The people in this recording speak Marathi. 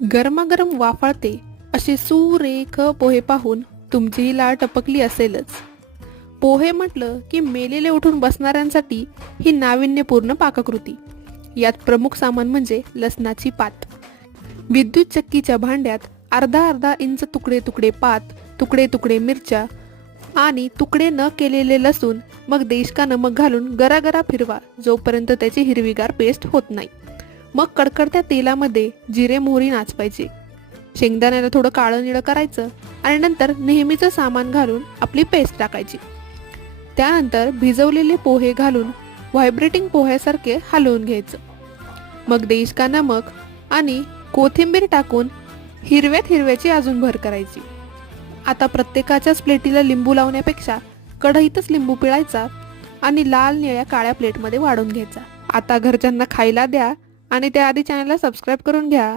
गरमागरम वाफाळते असे सुरेख पोहे पाहून तुमचीही लाळ टपकली असेलच. पोहे म्हटलं की मेलेले उठून बसणाऱ्यांसाठी ही नाविन्यपूर्ण पाककृती. यात प्रमुख सामान म्हणजे लसणाची पात. विद्युत चक्कीच्या भांड्यात अर्धा अर्धा इंच तुकडे तुकडे पात, तुकडे तुकडे मिरच्या आणि तुकडे न केलेले लसूण, मग देशका नमक घालून गरागरा फिरवा जोपर्यंत त्याची हिरवीगार पेस्ट होत नाही. मग कडकडत्या तेलामध्ये जिरे मोहरी नाचवायचे. शेंगदाण्याला थोडं काळं निळं करायचं आणि नंतर नेहमीचं सामान घालून आपली पेस्ट टाकायची. त्यानंतर भिजवलेले पोहे घालून व्हायब्रेटिंग पोह्यासारखे हलवून घ्यायचं. मग देशका नमक आणि कोथिंबीर टाकून हिरव्यात हिरव्याची अजून भर करायची. आता प्रत्येकाच्याच प्लेटीला लिंबू लावण्यापेक्षा कढईतच लिंबू पिळायचा आणि लाल निळ्या काळ्या प्लेटमध्ये वाढून घ्यायचा. आता घरच्यांना खायला द्या आणि त्याआधी चॅनलला सबस्क्राईब करून घ्या.